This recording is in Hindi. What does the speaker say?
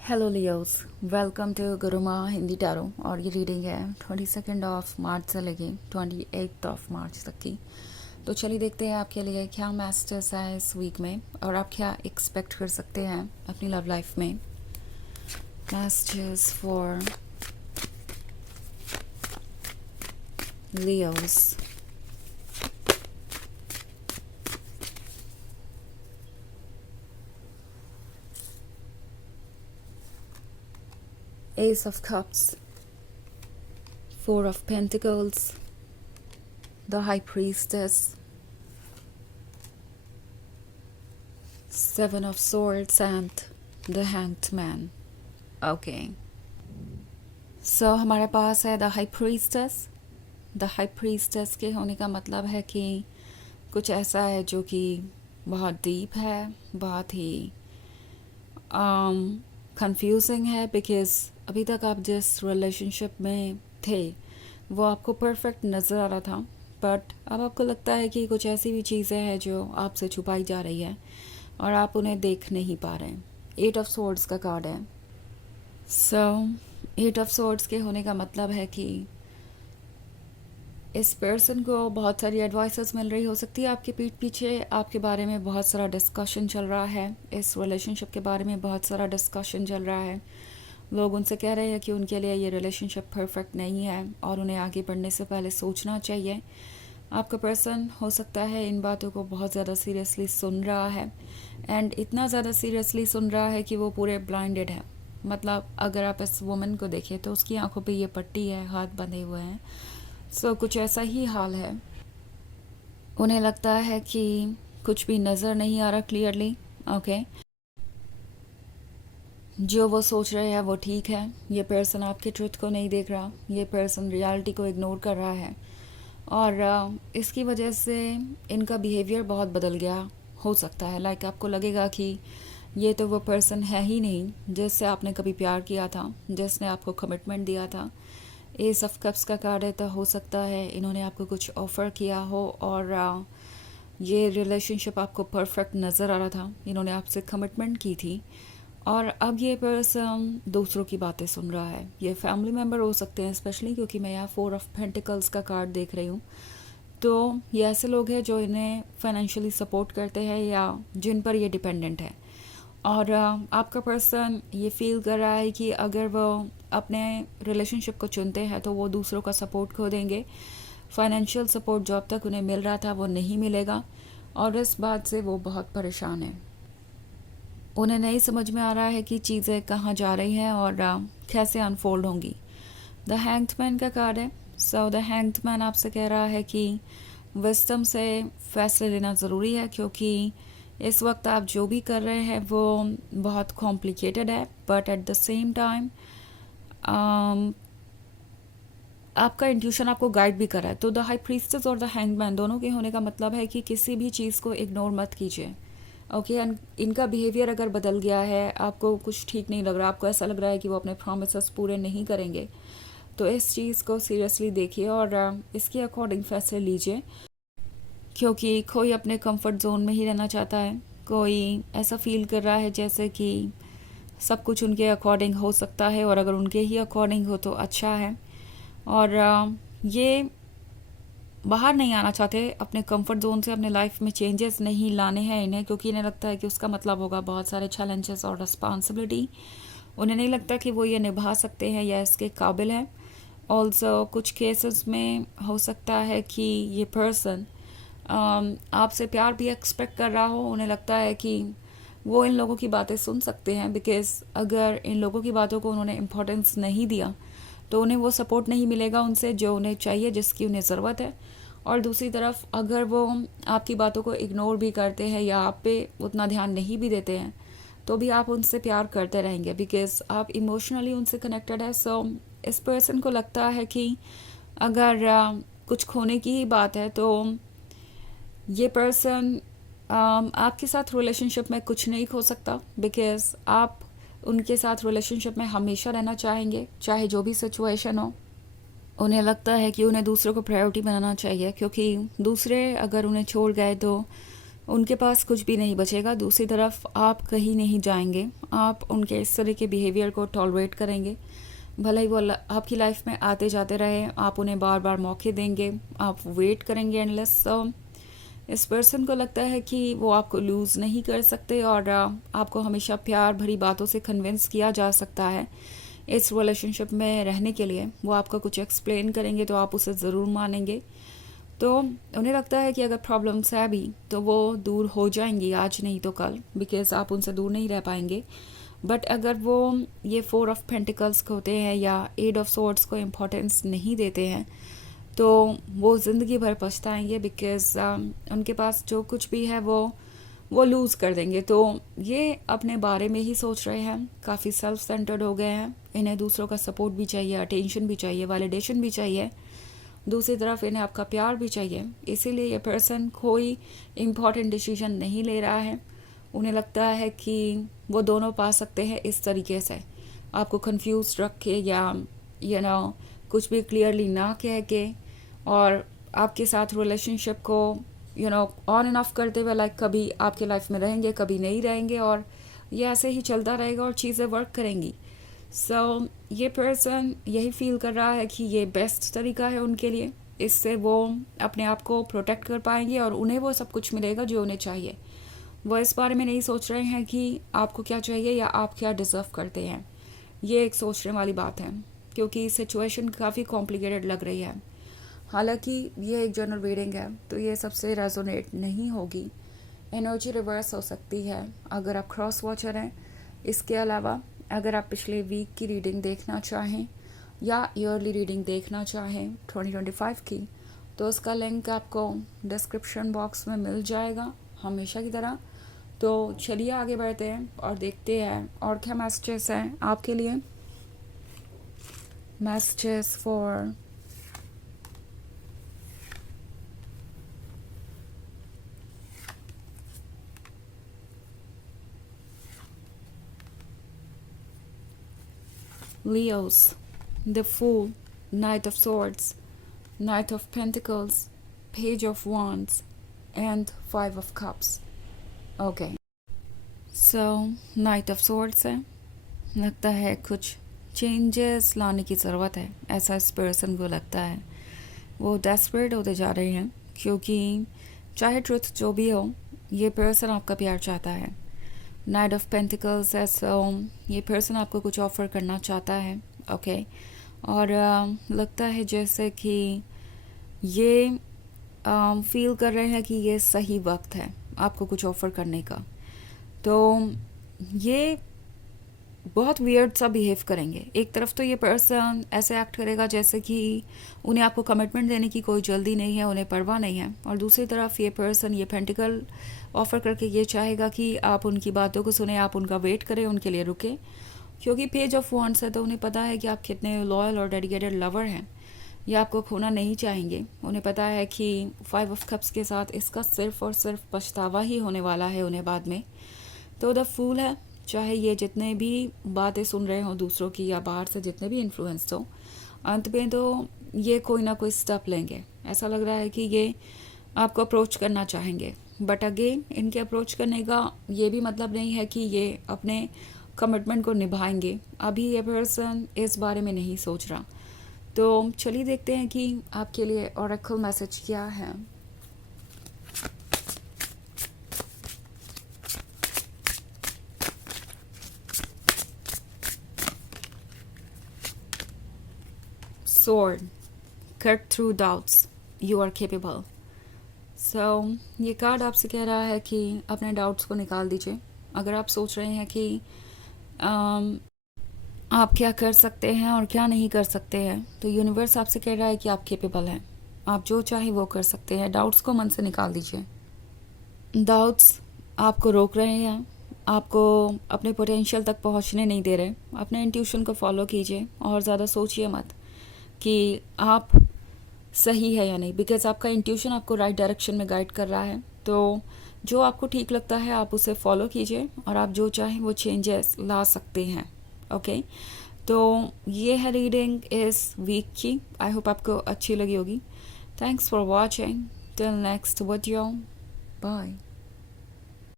Hello Leos, welcome to Guruma Hindi tarot. और ये रीडिंग है 22 मार्च से लेके 28 मार्च तक की। तो चलिए देखते हैं आपके लिए क्या मैसेजेस है इस वीक में और आप क्या एक्सपेक्ट कर सकते हैं अपनी लव लाइफ में। Messages for Leos. Ace of cups, 4 of Pentacles, the high priestess, 7 of Swords and the hanged man. Okay, so हमारे पास है the high priestess. The high priestess के होने का मतलब है कि कुछ ऐसा है जो कि बहुत डीप है, बहुत ही कंफ्यूजिंग है, बिकॉज अभी तक आप जिस रिलेशनशिप में थे वो आपको परफेक्ट नज़र आ रहा था, बट अब आपको लगता है कि कुछ ऐसी भी चीज़ें हैं जो आपसे छुपाई जा रही है और आप उन्हें देख नहीं पा रहे हैं। 8 of Swords का कार्ड है। सो 8 of Swords के होने का मतलब है कि इस पर्सन को बहुत सारी एडवाइसेस मिल रही हो सकती है आपके पीठ पीछे, आपके बारे में बहुत सारा डिस्कशन चल रहा है, इस रिलेशनशिप के बारे में बहुत सारा डिस्कशन चल रहा है। लोग उनसे कह रहे हैं कि उनके लिए ये रिलेशनशिप परफेक्ट नहीं है और उन्हें आगे बढ़ने से पहले सोचना चाहिए। आपका पर्सन हो सकता है इन बातों को बहुत ज़्यादा सीरियसली सुन रहा है, एंड इतना ज़्यादा सीरियसली सुन रहा है कि वो पूरे ब्लाइंडेड है। मतलब अगर आप इस वुमन को देखें तो उसकी आंखों पे ये पट्टी है, हाथ बंधे हुए हैं। सो कुछ ऐसा ही हाल है। उन्हें लगता है कि कुछ भी नज़र नहीं आ रहा क्लियरली। ओके, जो वो सोच रहे हैं वो ठीक है। ये पर्सन आपके ट्रुथ को नहीं देख रहा, ये पर्सन रियलिटी को इग्नोर कर रहा है और इसकी वजह से इनका बिहेवियर बहुत बदल गया हो सकता है। लाइक आपको लगेगा कि ये तो वो पर्सन है ही नहीं जिससे आपने कभी प्यार किया था, जिसने आपको कमिटमेंट दिया था। एस ऑफ कप्स का कार्ड है, तो हो सकता है इन्होंने आपको कुछ ऑफ़र किया हो और ये रिलेशनशिप आपको परफेक्ट नज़र आ रहा था, इन्होंने आपसे कमिटमेंट की थी और अब ये पर्सन दूसरों की बातें सुन रहा है। ये फैमिली मेम्बर हो सकते हैं स्पेशली, क्योंकि मैं यहाँ 4 of Pentacles का कार्ड देख रही हूँ। तो ये ऐसे लोग हैं जो इन्हें फाइनेंशियली सपोर्ट करते हैं या जिन पर ये डिपेंडेंट है। और आपका पर्सन ये फील कर रहा है कि अगर वो अपने रिलेशनशिप को चुनते हैं तो वो दूसरों का सपोर्ट खो देंगे। फाइनेंशियल सपोर्ट जो अब तक उन्हें मिल रहा था वो नहीं मिलेगा और इस बात से वो बहुत परेशान है। उन्हें नहीं समझ में आ रहा है कि चीज़ें कहाँ जा रही हैं और कैसे अनफोल्ड होंगी। द हैंग्ड मैन का कार्ड है। सो द हैंग्ड मैन आपसे कह रहा है कि विस्डम से फैसले लेना ज़रूरी है, क्योंकि इस वक्त आप जो भी कर रहे हैं वो बहुत कॉम्प्लिकेटेड है, but at the same time आपका इंट्यूशन आपको गाइड भी कर रहा है। तो द हाई प्रीस्टेस और द हैंगमैन दोनों के होने का मतलब है कि किसी भी चीज़ को इग्नोर मत कीजिए। ओके, इनका बिहेवियर अगर बदल गया है, आपको कुछ ठीक नहीं लग रहा, आपको ऐसा लग रहा है कि वो अपने प्रॉमिसेस पूरे नहीं करेंगे, तो इस चीज़ को सीरियसली देखिए और इसके अकॉर्डिंग फैसले लीजिए। क्योंकि कोई अपने कंफर्ट जोन में ही रहना चाहता है, कोई ऐसा फील कर रहा है जैसे कि सब कुछ उनके अकॉर्डिंग हो सकता है और अगर उनके ही अकॉर्डिंग हो तो अच्छा है। और ये बाहर नहीं आना चाहते अपने कंफर्ट जोन से, अपने लाइफ में चेंजेस नहीं लाने हैं इन्हें, क्योंकि इन्हें लगता है कि उसका मतलब होगा बहुत सारे चैलेंजेस और रिस्पॉन्सिबिलिटी। उन्हें नहीं लगता कि वो ये निभा सकते हैं या इसके काबिल हैं। ऑल्सो कुछ केसेस में हो सकता है कि ये पर्सन आपसे प्यार भी एक्सपेक्ट कर रहा हो। उन्हें लगता है कि वो इन लोगों की बातें सुन सकते हैं, बिकॉज अगर इन लोगों की बातों को उन्होंने इम्पोर्टेंस नहीं दिया तो उन्हें वो सपोर्ट नहीं मिलेगा उनसे जो उन्हें चाहिए, जिसकी उन्हें ज़रूरत है। और दूसरी तरफ अगर वो आपकी बातों को इग्नोर भी करते हैं या आप पे उतना ध्यान नहीं भी देते हैं तो भी आप उनसे प्यार करते रहेंगे, बिकॉज आप इमोशनली उनसे कनेक्टेड है। सो इस पर्सन को लगता है कि अगर कुछ खोने की ही बात है तो ये पर्सन आपके साथ रिलेशनशिप में कुछ नहीं खो सकता, बिकॉज आप उनके साथ रिलेशनशिप में हमेशा रहना चाहेंगे चाहे जो भी सिचुएशन हो। उन्हें लगता है कि उन्हें दूसरों को प्रायोरिटी बनाना चाहिए, क्योंकि दूसरे अगर उन्हें छोड़ गए तो उनके पास कुछ भी नहीं बचेगा। दूसरी तरफ आप कहीं नहीं जाएंगे, आप उनके इस तरह के बिहेवियर को टॉलरेट करेंगे। भले ही वो आपकी लाइफ में आते जाते रहे, आप उन्हें बार बार मौके देंगे, आप वेट करेंगे एंडलेस। इस पर्सन को लगता है कि वो आपको लूज़ नहीं कर सकते और आपको हमेशा प्यार भरी बातों से कन्विंस किया जा सकता है इस रिलेशनशिप में रहने के लिए। वो आपका कुछ एक्सप्लेन करेंगे तो आप उसे ज़रूर मानेंगे। तो उन्हें लगता है कि अगर प्रॉब्लम्स है भी तो वो दूर हो जाएंगी, आज नहीं तो कल, बिकॉज आप उनसे दूर नहीं रह पाएंगे। बट अगर वो ये 4 ऑफ पेंटिकल्स को होते हैं या 8 ऑफ सोर्ड्स को इम्पोर्टेंस नहीं देते हैं तो वो ज़िंदगी भर पछताएंगे, बिकॉज उनके पास जो कुछ भी है वो लूज़ कर देंगे। तो ये अपने बारे में ही सोच रहे हैं, काफ़ी सेल्फ सेंटर्ड हो गए हैं। इन्हें दूसरों का सपोर्ट भी चाहिए, अटेंशन भी चाहिए, वैलिडेशन भी चाहिए। दूसरी तरफ इन्हें आपका प्यार भी चाहिए। इसीलिए ये पर्सन कोई इम्पॉर्टेंट डिसीजन नहीं ले रहा है। उन्हें लगता है कि वो दोनों पा सकते हैं इस तरीके से, आपको कंफ्यूज रख के या कुछ भी क्लियरली ना कह के, और आपके साथ रिलेशनशिप को ऑन एंड ऑफ करते हुए, लाइक कभी आपके लाइफ में रहेंगे, कभी नहीं रहेंगे, और ये ऐसे ही चलता रहेगा और चीज़ें वर्क करेंगी। सो ये पर्सन यही फील कर रहा है कि ये बेस्ट तरीका है उनके लिए। इससे वो अपने आप को प्रोटेक्ट कर पाएंगे और उन्हें वो सब कुछ मिलेगा जो उन्हें चाहिए। वो इस बारे में नहीं सोच रहे हैं कि आपको क्या चाहिए या आप क्या डिज़र्व करते हैं। ये एक सोचने वाली बात है, क्योंकि सिचुएशन काफ़ी कॉम्प्लिकेटेड लग रही है। हालांकि ये एक जनरल रीडिंग है तो ये सबसे रेजोनेट नहीं होगी। एनर्जी रिवर्स हो सकती है अगर आप क्रॉस वॉचर हैं। इसके अलावा अगर आप पिछले वीक की रीडिंग देखना चाहें या ईयरली रीडिंग देखना चाहें 2025 की, तो उसका लिंक आपको डिस्क्रिप्शन बॉक्स में मिल जाएगा हमेशा की तरह। तो चलिए आगे बढ़ते हैं और देखते हैं और क्या मैसेजेस हैं आपके लिए। Messages for Leos, the Fool, Knight of Swords, Knight of Pentacles, Page of Wands, and 5 of Cups. Okay. So, Knight of Swords है, लगता है कुछ चेंजेस लाने की ज़रूरत है, ऐसा इस पर्सन को लगता है। वो डेस्परेट होते जा रहे हैं क्योंकि चाहे ट्रुथ जो भी हो, ये पर्सन आपका प्यार चाहता है। नाइट ऑफ पेंटिकल्स है, सो ये पर्सन आपको कुछ ऑफ़र करना चाहता है। ओके। और लगता है जैसे कि ये फील कर रहे हैं कि ये सही वक्त है आपको कुछ ऑफ़र करने का। तो ये बहुत वियर्ड सा बिहेव करेंगे। एक तरफ तो ये पर्सन ऐसे एक्ट करेगा जैसे कि उन्हें आपको कमिटमेंट देने की कोई जल्दी नहीं है, उन्हें परवाह नहीं है, और दूसरी तरफ ये पर्सन ये पेंटिकल ऑफ़र करके ये चाहेगा कि आप उनकी बातों को सुने, आप उनका वेट करें, उनके लिए रुके, क्योंकि पेज ऑफ वॉन्ड्स है तो उन्हें पता है कि आप कितने लॉयल और डेडिकेटेड लवर हैं। ये आपको खोना नहीं चाहेंगे। उन्हें पता है कि 5 of Cups के साथ इसका सिर्फ और सिर्फ पछतावा ही होने वाला है उन्हें बाद में। तो द फूल है, चाहे ये जितने भी बातें सुन रहे हों दूसरों की या बाहर से जितने भी इन्फ्लुएंस हो, अंत में तो ये कोई ना कोई स्टेप लेंगे। ऐसा लग रहा है कि ये आपको अप्रोच करना चाहेंगे, बट अगेन इनके अप्रोच करने का ये भी मतलब नहीं है कि ये अपने कमिटमेंट को निभाएंगे। अभी ये पर्सन इस बारे में नहीं सोच रहा। तो चलिए देखते हैं कि आपके लिए ऑरेकल मैसेज क्या है। Sword, cut through doubts, you are capable. So ये कार्ड आपसे कह रहा है कि अपने डाउट्स को निकाल दीजिए। अगर आप सोच रहे हैं कि आप क्या कर सकते हैं और क्या नहीं कर सकते हैं, तो यूनिवर्स आपसे कह रहा है कि आप केपेबल हैं, आप जो चाहे वो कर सकते हैं। डाउट्स को मन से निकाल दीजिए। डाउट्स आपको रोक रहे हैं, आपको अपने पोटेंशियल तक पहुंचने नहीं दे रहे। अपने इंट्यूशन को फॉलो कीजिए और ज़्यादा सोचिए मत कि आप सही है या नहीं, बिकॉज आपका इंट्यूशन आपको राइट डायरेक्शन में गाइड कर रहा है। तो जो आपको ठीक लगता है आप उसे फॉलो कीजिए और आप जो चाहें वो चेंजेस ला सकते हैं। ओके। तो ये है रीडिंग इस वीक की। आई होप आपको अच्छी लगी होगी। Thanks for watching. Till next video, bye.